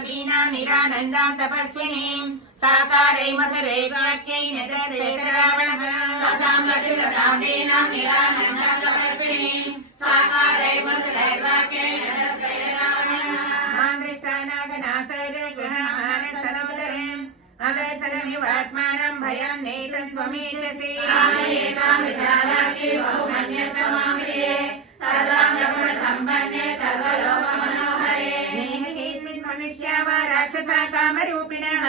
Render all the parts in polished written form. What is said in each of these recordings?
योगीनां निरानन्दां तपस्विनीं साकारै मधुरै वाक्यै निदर्शयति रावणः सदां मधुरतां दीनां निरानन्दां तपस्विनीं साकारै मधुरै वाक्यै निदर्शयति रावणः मां दृष्ट्वा नागनासरगृहमानसरोदरम् अगरसलमिवात्मानं भयान् नेतुं त्वमीच्छसि कामये कामविशालाक्षि बहुमन्यसमां प्रिये सर्वाङ्गगुणसम्पन्ने सर्वलोकमनोहरे नेहकेचिन् मनुष्या वा राक्षसा कामरूपिणः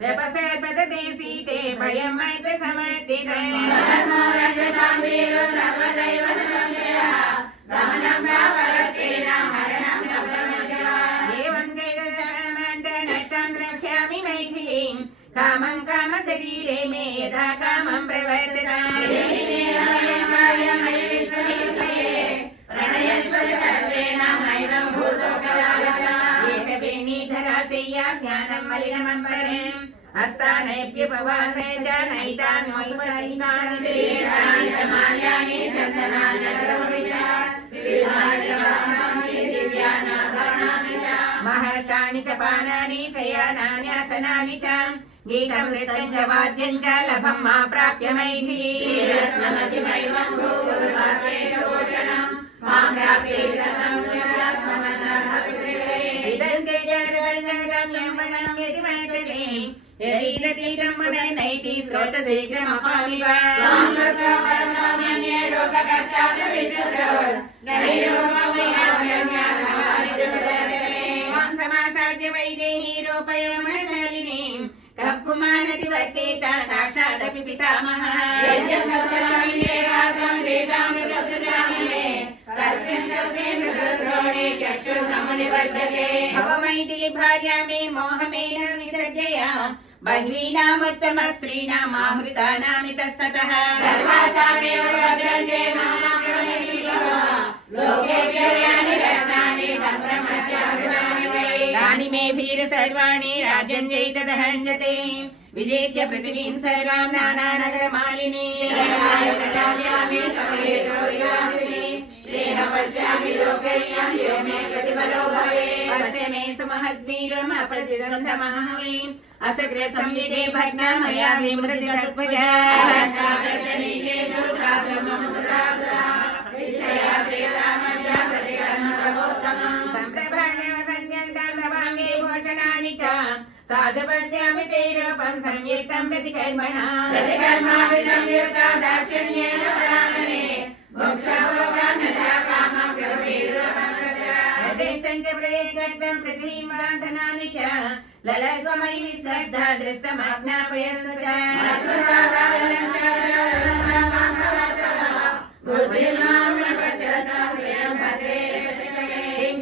व्यपसर्पदते सीते भयं मैत्रसमर्थितः धर्मो राक्षसां वीरो सर्वदैव न संशयः गमनं प्रापरस्त्रीणां हरणं सप्रमज्जः एवं चैतन्यमन्तनष्टां द्रक्ष्यामि मैथिलीं कामं कामशरीरे मे यथा कामं प्रवर्तताम् ध्यानं मलिनमम्बरम् हस्तानैप्युपवासे जनैतान्योपैतानि चन्दनानि महर्षाणि च पानानि शयानानि आसनानि च गीतं नृत्यं च वाद्यं च लभं मा प्राप्य मैथिली रत्नमसिमैवं भूगुरुवाक्येषु भूषणं मां प्राप्ये नैति स्रोत शीघ्रमपामि वा मां समासाद्य वैदेही रूपयौवनशालिनीं कः कुमानति वर्तेत साक्षादपि पितामहः भवमैथिली भार्या मे मोहमेन विसर्जय बह्वीनामुत्तम स्त्रीणामाहृतानामितस्ततः सर्वासामेव भद्रन्ते तानि मे भीर सर्वाणि राज्यं चैतदहञ्जते विजेच्य पृथिवीं सर्वां नानानगरमालिनीं पश्य मे सुमहद्वीरम् अप्रतिबन्धमहावीम् अशग्रसंयुते भग्ना मया विमृतितत्त्वजा भूषणानि च साधु पश्यामि ते रूपं संयुक्तं प्रतिकर्मणा प्रतिकर्मापि संयुक्ता दाक्षिण्येन परानने प्रदेशं च प्रयच्छत्वं पृथ्वीं बान्धनानि च ललस्वमयि निःश्रद्धा दृष्टमाज्ञापयस्व च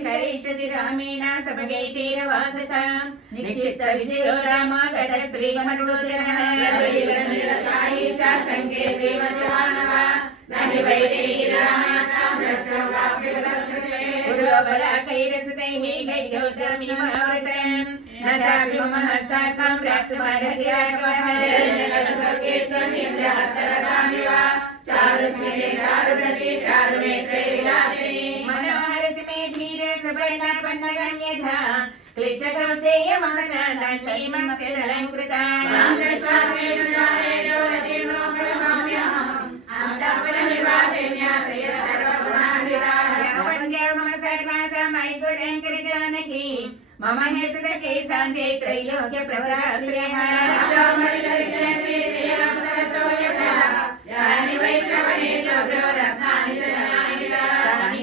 करिष्यसि रामेण सभगे चेरवाससा निक्षिप्त विजयो रामा गतः श्रीवनगोचरः पुरोबलाकैरसतैः गैगौतमीमावतरम् न चापि मम हस्तात्मां प्राप्तुमर्हति राघवः मनोहरसि मे धीर सुवर्णापन्नगण्यथा क्लिष्टकौसेयमासनन्दीमस्यलङ्कृता मम सर्वासामैश्वर्यं कृतजानकी मम हेसुतके सान्ध्ये त्रैलोक्य प्रवराश्रयः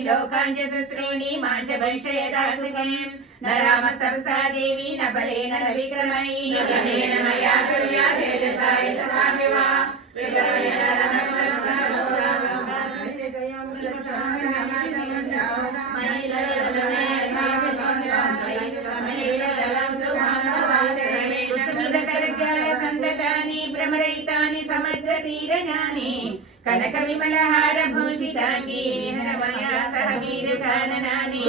लोकाञ्च शुश्रूणि मां च भविष्यदा सुखम् न रामस्तपसा देवी न बलेन न विक्रमैः मया तुल्या तेजसा यशसामिवा संततानि भ्रमरहितानि समुद्रतीरजानि कनक विमलहार भूषितांगी विहरमया सह वीरकाननानि